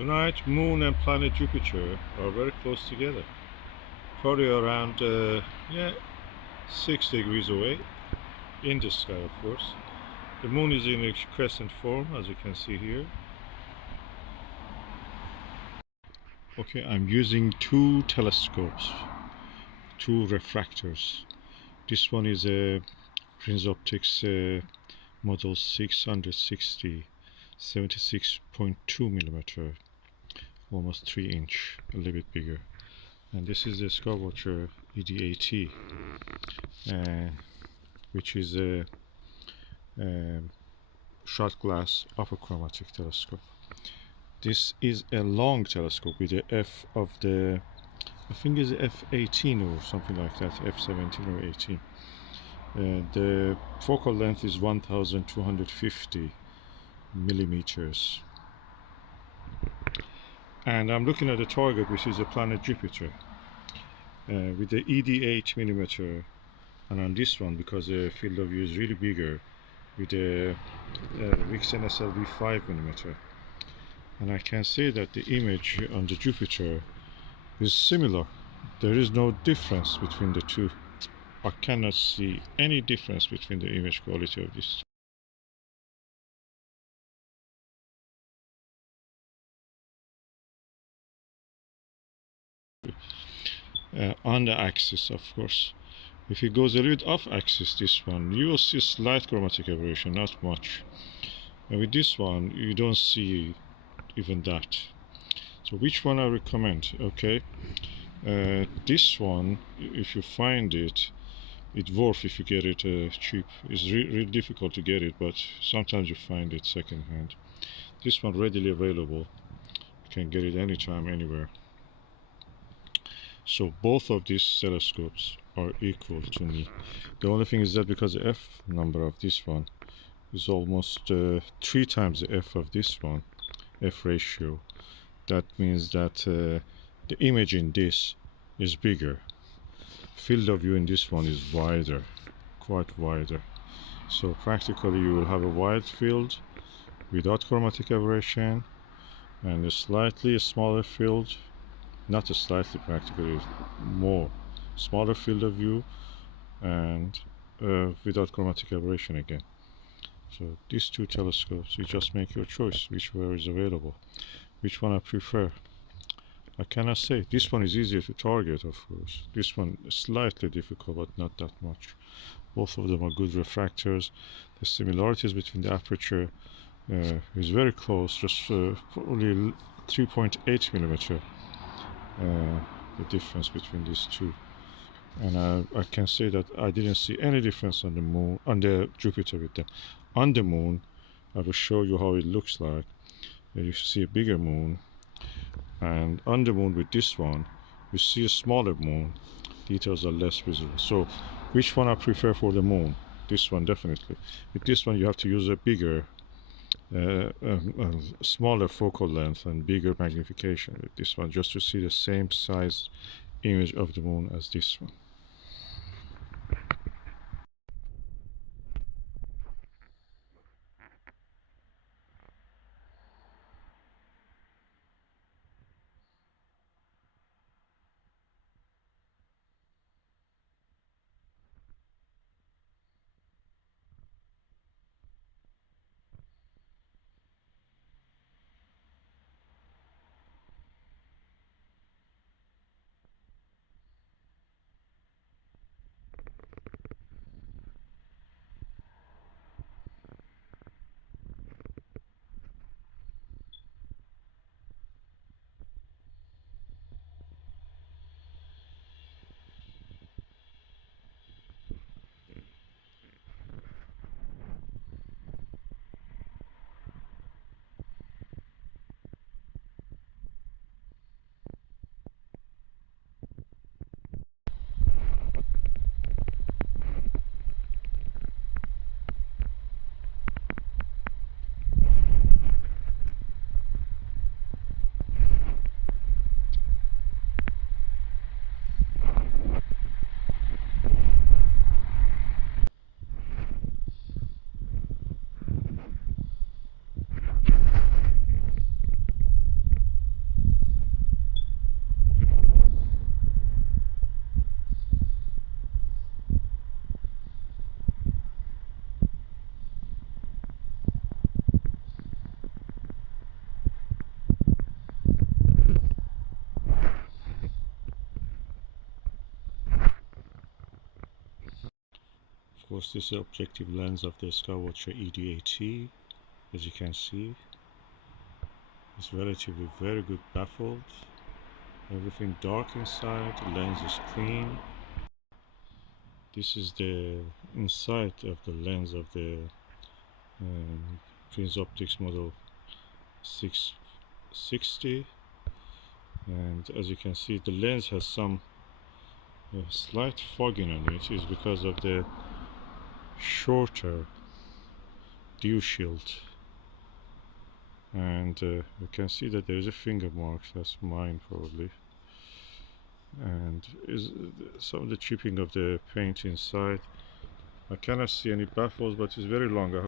Tonight, Moon and planet Jupiter are very close together. Probably around 6 degrees away in the sky, of course. The Moon is in a crescent form, as you can see here. Okay, I'm using two telescopes, two refractors. This one is a Prinz Optics model 660, 76.2 millimeter, almost 3 inch, a little bit bigger. And this is the Skywatcher ED, which is a shot glass apochromatic telescope. This is a long telescope with the f of the, I think it's f18 or something like that, f17 or 18. The focal length is 1250 millimeters. And I'm looking at the target, which is the planet Jupiter, with the ED 8 millimeter, and on this one, because the field of view is really bigger, with the Vixe SLV 5 millimeter. And I can say that the image on the Jupiter is similar. There is no difference between the two. I cannot see any difference between the image quality of these two. On the axis, of course. If it goes a little bit off axis, this one, you will see slight chromatic aberration, not much. And with this one, you don't see even that. So which one I recommend? Okay, this one, if you find it, it's worth if you get it cheap. It's really difficult to get it, but sometimes you find it second hand. This one readily available. You can get it anytime, anywhere. So both of these telescopes are equal to me. The only thing is that because the f number of this one is almost 3 times the f of this one, f ratio, that means that the image in this is bigger. Field of view in this one is wider, quite wider. So practically you will have a wide field without chromatic aberration, and a slightly smaller field, not a slightly, practically more smaller field of view, and without chromatic aberration again. So these two telescopes, you just make your choice, whichever is available. Which one I prefer, I cannot say. This one is easier to target, of course. This one is slightly difficult, but not that much. Both of them are good refractors. The similarities between the aperture is very close, just only 3.8 millimeter, the difference between these two. And I can say that I didn't see any difference on the moon, on the Jupiter with them. On the moon, I will show you how it looks like. You see a bigger moon, and on the moon with this one, you see a smaller moon. Details are less visible. So, which one I prefer for the moon? This one, definitely. With this one, you have to use a bigger, smaller focal length and bigger magnification with this one, just to see the same size image of the moon as this one. course, this is the objective lens of the Skywatcher ED, as you can see. It's relatively very good baffled. Everything dark inside, the lens is clean. This is the inside of the lens of the Prinz Optics model 660, and as you can see, the lens has some slight fogging on it. Is because of the shorter dew shield, and you can see that there is a finger mark. That's mine probably, and is some of the chipping of the paint inside. I cannot see any baffles, but it's very long.